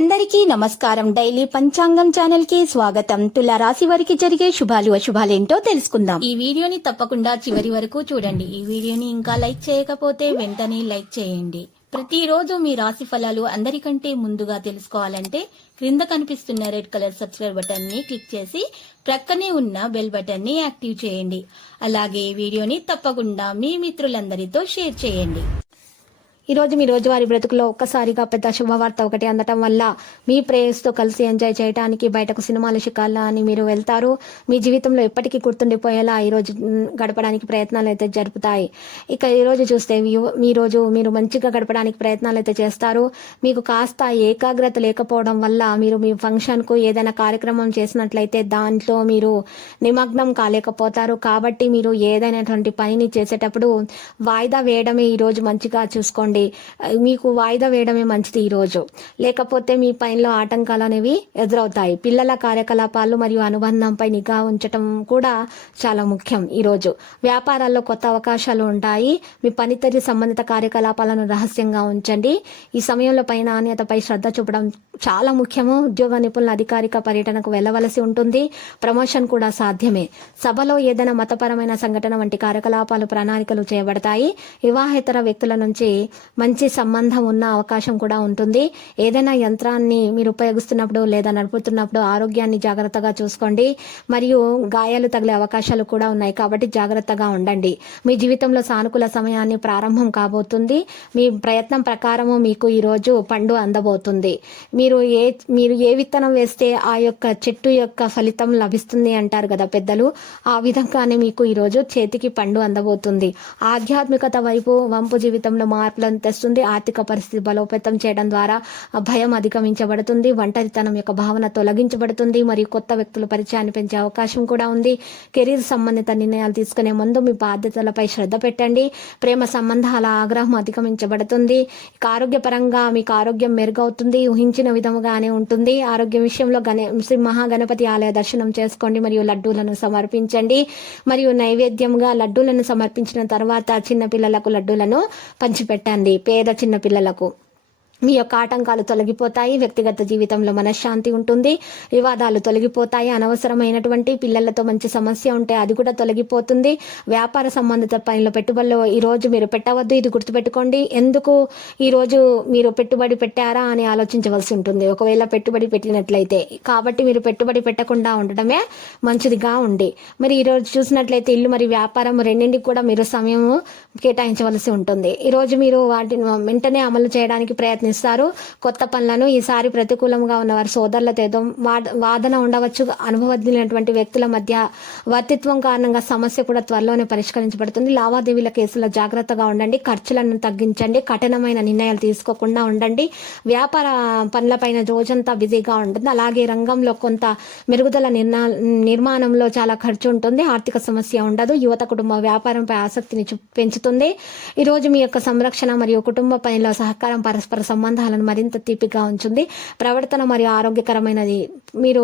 అందరికీ నమస్కారం. డైలీ పంచాంగం ఛానల్ కి స్వాగతం. తుల రాశి వారికి జరిగే శుభాలు అశుభాలేంటో తెలుసుకుందాం. ఈ వీడియోని తప్పకుండా చివరి వరకు చూడండి. ఈ వీడియోని ఇంకా లైక్ చేయకపోతే వెంటనే లైక్ చేయండి. ప్రతిరోజు మీ రాశి ఫలాలు అందరికంటే ముందుగా తెలుసుకోవాలంటే క్రింద కనిపిస్తున్న రెడ్ కలర్ సబ్స్క్రైబ్ బటన్ ని క్లిక్ చేసి ప్రక్కనే ఉన్న బెల్ బటన్ ని యాక్టివ్ చేయండి. అలాగే ఈ వీడియోని తప్పకుండా మీ మిత్రులందరితో షేర్ చేయండి. ఈ రోజు మీ రోజువారీ బ్రతుకులో ఒక్కసారిగా పెద్ద శుభవార్త ఒకటి అందటం వల్ల మీ ప్రేయస్తో కలిసి ఎంజాయ్ చేయడానికి బయటకు సినిమాల షికార్లా అని మీరు వెళ్తారు. మీ జీవితంలో ఎప్పటికీ గుర్తుండిపోయేలా ఈ రోజు గడపడానికి ప్రయత్నాలు అయితే జరుపుతాయి. ఇక ఈ రోజు చూస్తే మీరు మంచిగా గడపడానికి ప్రయత్నాలు అయితే చేస్తారు. మీకు కాస్త ఏకాగ్రత లేకపోవడం వల్ల మీరు మీ ఫంక్షన్ కు ఏదైనా కార్యక్రమం చేసినట్లయితే దాంట్లో మీరు నిమగ్నం కాలేకపోతారు. కాబట్టి మీరు ఏదైనటువంటి పనిని చేసేటప్పుడు వాయిదా వేయడమే ఈ రోజు మంచిగా చూసుకోండి. మీకు వాయిదా వేయడమే మంచిది ఈ రోజు. లేకపోతే మీ పనిలో ఆటంకాలు అనేవి ఎదురవుతాయి. పిల్లల కార్యకలాపాలు మరియు అనుబంధంపై నిఘా ఉంచడం కూడా చాలా ముఖ్యం. ఈ రోజు వ్యాపారాల్లో కొత్త అవకాశాలు ఉంటాయి. మీ పనితీరు సంబంధిత కార్యకలాపాలను రహస్యంగా ఉంచండి. ఈ సమయంలో పై నాణ్యతపై శ్రద్ధ చూపడం చాలా ముఖ్యము. ఉద్యోగ నిపుణుల అధికారిక పర్యటనకు వెళ్లవలసి ఉంటుంది. ప్రమోషన్ కూడా సాధ్యమే. సభలో ఏదైనా మతపరమైన సంఘటన వంటి కార్యకలాపాలు ప్రణాళికలు చేయబడతాయి. వివాహేతర వ్యక్తుల నుంచి మంచి సంబంధం ఉన్న అవకాశం కూడా ఉంటుంది. ఏదైనా యంత్రాన్ని మీరు ఉపయోగిస్తున్నప్పుడు లేదా నడుపుతున్నప్పుడు ఆరోగ్యాన్ని జాగ్రత్తగా చూసుకోండి. మరియు గాయాలు తగిలే అవకాశాలు కూడా ఉన్నాయి. కాబట్టి జాగ్రత్తగా ఉండండి. మీ జీవితంలో సానుకూల సమయాన్ని ప్రారంభం కాబోతుంది. మీ ప్రయత్నం ప్రకారము మీకు ఈ రోజు పండు అందబోతుంది. మీరు ఏ విత్తనం వేస్తే ఆ యొక్క చెట్టు యొక్క ఫలితం లభిస్తుంది అంటారు కదా పెద్దలు. ఆ విధంగానే మీకు ఈ రోజు చేతికి పండు అందబోతుంది. ఆధ్యాత్మికత వైపు వంపు జీవితంలో మార్పులను తెస్తుంది. ఆర్థిక పరిస్థితి బలోపేతం చేయడం ద్వారా భయం అధిగమించబడుతుంది. ఒంటరితనం యొక్క భావన తొలగించబడుతుంది. మరియు కొత్త వ్యక్తుల పరిచయాన్ని పెంచే అవకాశం కూడా ఉంది. కెరీర్ సంబంధిత నిర్ణయాలు తీసుకునే ముందు మీ బాధ్యతలపై శ్రద్ధ పెట్టండి. ప్రేమ సంబంధాల ఆగ్రహం అధిగమించబడుతుంది. ఇక ఆరోగ్యపరంగా మీకు ఆరోగ్యం మెరుగవుతుంది. ఊహించిన విధముగానే ఉంటుంది. ఆరోగ్యం విషయంలో శ్రీ మహాగణపతి ఆలయ దర్శనం చేసుకోండి మరియు లడ్డూలను సమర్పించండి. మరియు నైవేద్యంగా లడ్డూలను సమర్పించిన తర్వాత చిన్నపిల్లలకు లడ్డూలను పంచిపెట్టండి. పేద చిన్న పిల్లలకు మీ యొక్క ఆటంకాలు తొలగిపోతాయి. వ్యక్తిగత జీవితంలో మనశ్శాంతి ఉంటుంది. వివాదాలు తొలగిపోతాయి. అనవసరమైనటువంటి పిల్లలతో మంచి సమస్య ఉంటే అది కూడా తొలగిపోతుంది. వ్యాపార సంబంధిత పనుల పెట్టుబడులు ఈ రోజు మీరు పెట్టవద్దు. ఇది గుర్తుపెట్టుకోండి. ఎందుకు ఈ రోజు మీరు పెట్టుబడి పెట్టారా అని ఆలోచించవలసి ఉంటుంది ఒకవేళ పెట్టుబడి పెట్టినట్లయితే. కాబట్టి మీరు పెట్టుబడి పెట్టకుండా ఉండడమే మంచిదిగా ఉంది. మరి ఈ రోజు చూసినట్లయితే ఇల్లు మరియు వ్యాపారం రెండింటికి కూడా మీరు సమయం కేటాయించవలసి ఉంటుంది. ఈ రోజు మీరు వాటిని వెంటనే అమలు చేయడానికి ప్రయత్నిస్తారు. కొత్త పనులను ఈసారి ప్రతికూలంగా ఉన్న వారి సోదరులతో ఏదో వాదన ఉండవచ్చు. అనుభవజ్ఞులైనటువంటి వ్యక్తుల మధ్య వర్తిత్వం కారణంగా సమస్య కూడా త్వరలోనే పరిష్కరించబడుతుంది. లావాదేవీల కేసులో జాగ్రత్తగా ఉండండి. ఖర్చులను తగ్గించండి. కఠినమైన నిర్ణయాలు తీసుకోకుండా ఉండండి. వ్యాపార పనులపైన రోజంతా బిజీగా ఉంటుంది. అలాగే రంగంలో కొంత మెరుగుదల నిర్మాణంలో చాలా ఖర్చు ఉంటుంది. ఆర్థిక సమస్య ఉండదు. యువత కుటుంబ వ్యాపారంపై ఆసక్తిని పెంచుతుంది. ఈ రోజు మీ యొక్క సంరక్షణ మరియు కుటుంబ పనిలో సహకారం పరస్పర సంబంధాలను మరింత తీపిగా ఉంచుంది. ప్రవర్తన మరియు ఆరోగ్యకరమైనది మీరు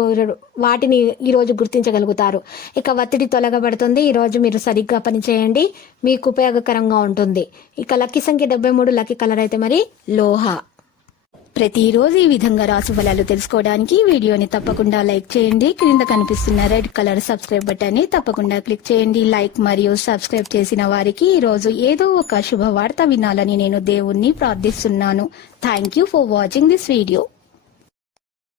వాటిని ఈ రోజు గుర్తించగలుగుతారు. ఇక ఒత్తిడి తొలగబడుతుంది. ఈ రోజు మీరు సరిగ్గా పనిచేయండి. మీకు ఉపయోగకరంగా ఉంటుంది. ఇక లక్కీ సంఖ్య 73. లక్కీ కలర్ అయితే మరి లోహ. ప్రతిరోజు ఈ విధంగా రాశి ఫలాలు తెలుసుకోవడానికి వీడియోని తప్పకుండా లైక్ చేయండి. క్రింద కనిపిస్తున్న రెడ్ కలర్ సబ్స్క్రైబ్ బటన్ ని తప్పకుండా క్లిక్ చేయండి. లైక్ మరియు సబ్స్క్రైబ్ చేసిన వారికి ఈ రోజు ఏదో ఒక శుభవార్త వినాలని నేను దేవుణ్ణి ప్రార్థిస్తున్నాను. Thank you for watching this video.